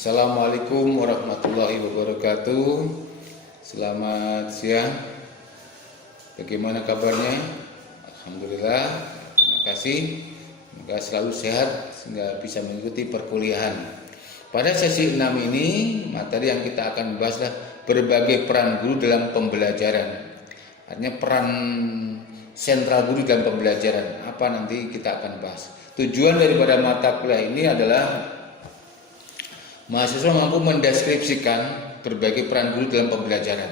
Assalamualaikum warahmatullahi wabarakatuh. Selamat siang. Bagaimana kabarnya? Alhamdulillah. Terima kasih. Semoga selalu sehat sehingga bisa mengikuti perkuliahan. Pada sesi 6 ini, materi yang kita akan bahas adalah berbagai peran guru dalam pembelajaran. Artinya peran sentral guru dalam pembelajaran. Apa nanti kita akan bahas. Tujuan daripada mata kuliah ini adalah mahasiswa mampu mendeskripsikan berbagai peran guru dalam pembelajaran.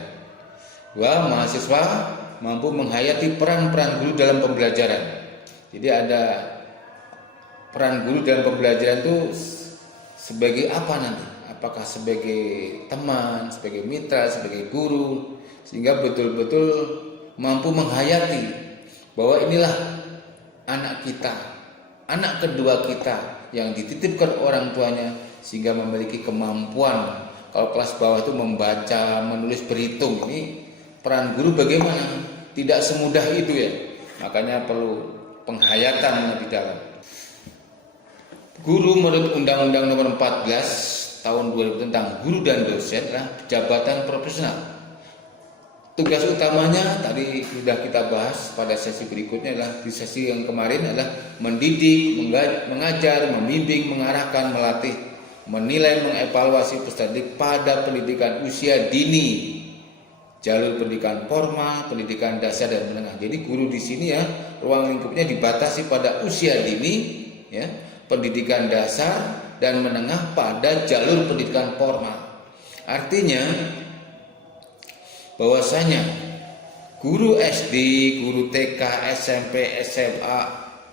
Mahasiswa mampu menghayati peran-peran guru dalam pembelajaran. Jadi ada peran guru dalam pembelajaran itu sebagai apa nanti? Apakah sebagai teman, sebagai mitra, sebagai guru, sehingga betul-betul mampu menghayati bahwa inilah anak kita, anak kedua kita yang dititipkan orang tuanya, sehingga memiliki kemampuan kalau kelas bawah itu membaca, menulis, berhitung. Ini peran guru bagaimana? Tidak semudah itu ya. Makanya perlu penghayatan lebih dalam. Guru menurut Undang-Undang Nomor 14 Tahun 2000 tentang guru dan dosen adalah jabatan profesional. Tugas utamanya tadi sudah kita bahas pada sesi berikutnya adalah di sesi yang kemarin adalah mendidik, mengajar, membimbing, mengarahkan, melatih, menilai, mengevaluasi peserta didik pada pendidikan usia dini, jalur pendidikan formal, pendidikan dasar dan menengah. Jadi guru di sini ya ruang lingkupnya dibatasi pada usia dini, ya, pendidikan dasar dan menengah pada jalur pendidikan formal. Artinya bahwasanya guru SD, guru TK, SMP, SMA,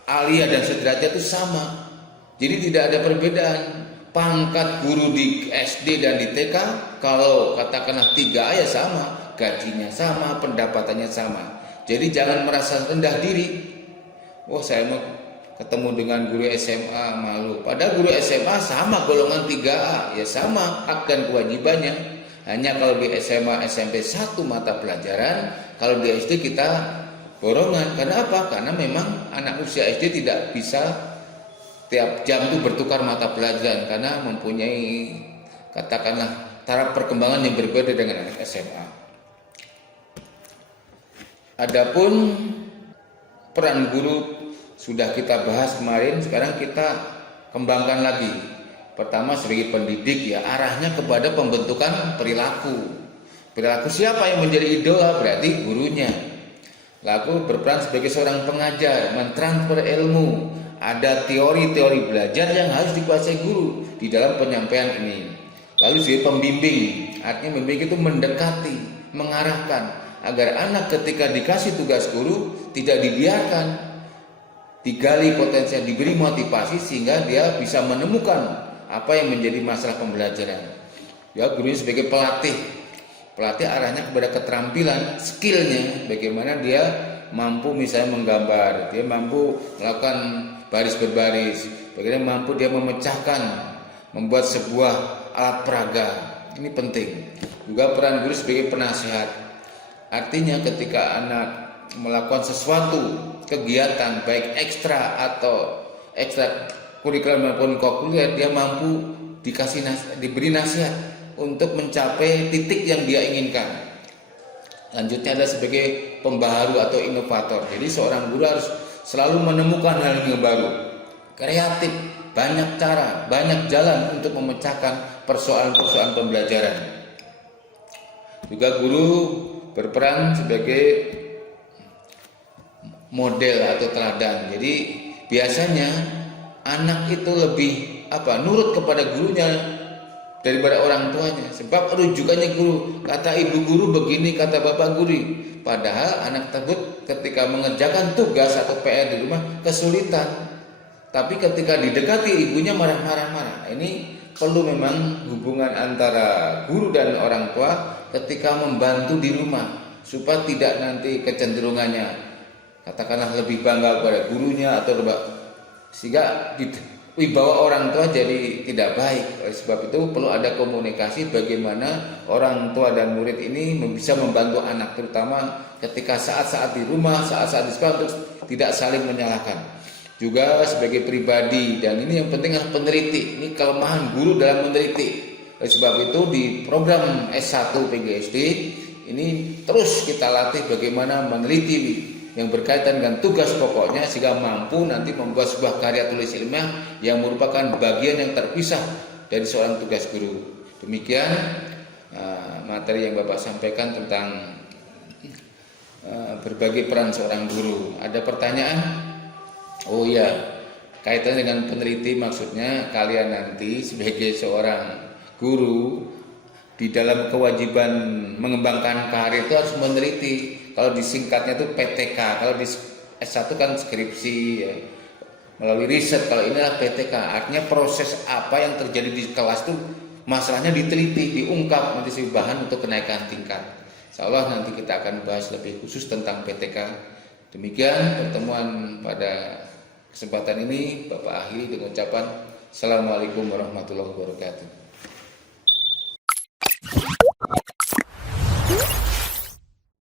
alia dan sederajat itu sama. Jadi tidak ada perbedaan. Pangkat guru di SD dan di TK kalau katakanlah 3A ya sama, gajinya sama, pendapatannya sama. Jadi jangan merasa rendah diri. Saya mau ketemu dengan guru SMA malu. Padahal guru SMA sama golongan 3A, ya sama hak dan kewajibannya. Hanya kalau di SMA, SMP satu mata pelajaran, kalau di SD kita borongan. Karena apa? Karena memang anak usia SD tidak bisa tiap jam itu bertukar mata pelajaran karena mempunyai katakanlah taraf perkembangan yang berbeda dengan anak SMA. Adapun peran guru sudah kita bahas kemarin, sekarang kita kembangkan lagi. Pertama sebagai pendidik ya arahnya kepada pembentukan perilaku. Perilaku siapa yang menjadi idola? Berarti gurunya. Lalu berperan sebagai seorang pengajar, mentransfer ilmu. Ada teori-teori belajar yang harus dikuasai guru di dalam penyampaian ini. Lalu sebagai pembimbing, artinya membimbing itu mendekati, mengarahkan agar anak ketika dikasih tugas guru tidak dibiarkan, digali potensi, diberi motivasi sehingga dia bisa menemukan apa yang menjadi masalah pembelajaran. Ya, gurunya sebagai pelatih. Pelatih arahnya kepada keterampilan, skillnya, bagaimana dia mampu misalnya menggambar, dia mampu melakukan baris berbaris, bagaimana mampu dia memecahkan, membuat sebuah alat peraga. Ini penting. Juga peran guru sebagai penasihat. Artinya ketika anak melakukan sesuatu kegiatan baik ekstra atau ekstra kurikuler maupun kokurikuler, dia mampu diberi nasihat untuk mencapai titik yang dia inginkan. Lanjutnya adalah sebagai pembaharu atau inovator. Jadi seorang guru harus selalu menemukan hal yang baru, kreatif, banyak cara, banyak jalan untuk memecahkan persoalan-persoalan pembelajaran. Juga guru berperan sebagai model atau teladan. Jadi biasanya anak itu lebih nurut kepada gurunya daripada orang tuanya. Sebab rujukannya guru, kata ibu guru begini, kata bapak guru. Padahal anak tersebut ketika mengerjakan tugas atau PR di rumah kesulitan. Tapi ketika didekati ibunya marah-marah. Ini perlu memang hubungan antara guru dan orang tua ketika membantu di rumah supaya tidak nanti kecenderungannya katakanlah lebih bangga kepada gurunya atau sehingga wibawa orang tua jadi tidak baik. Oleh sebab itu perlu ada komunikasi bagaimana orang tua dan murid ini bisa membantu anak, terutama ketika saat-saat di rumah, saat-saat di sekolah, untuk tidak saling menyalahkan. Juga sebagai pribadi, dan ini yang penting adalah peneliti. Ini kelemahan guru dalam meneliti. Oleh sebab itu di program S1 PGSD ini terus kita latih bagaimana meneliti yang berkaitan dengan tugas pokoknya sehingga mampu nanti membuat sebuah karya tulis ilmiah yang merupakan bagian yang terpisah dari seorang tugas guru. Demikian materi yang Bapak sampaikan tentang berbagai peran seorang guru. Ada pertanyaan? Oh iya, kaitan dengan peneliti, maksudnya kalian nanti sebagai seorang guru di dalam kewajiban mengembangkan karir itu harus meneliti. Kalau disingkatnya itu PTK, kalau di S1 kan skripsi ya, melalui riset. Kalau ini adalah PTK, artinya proses apa yang terjadi di kelas itu masalahnya diteliti, diungkap, nanti sebagai bahan untuk kenaikan tingkat. Insya Allah nanti kita akan bahas lebih khusus tentang PTK. Demikian pertemuan pada kesempatan ini Bapak akhiri dengan ucapan Assalamualaikum warahmatullahi wabarakatuh.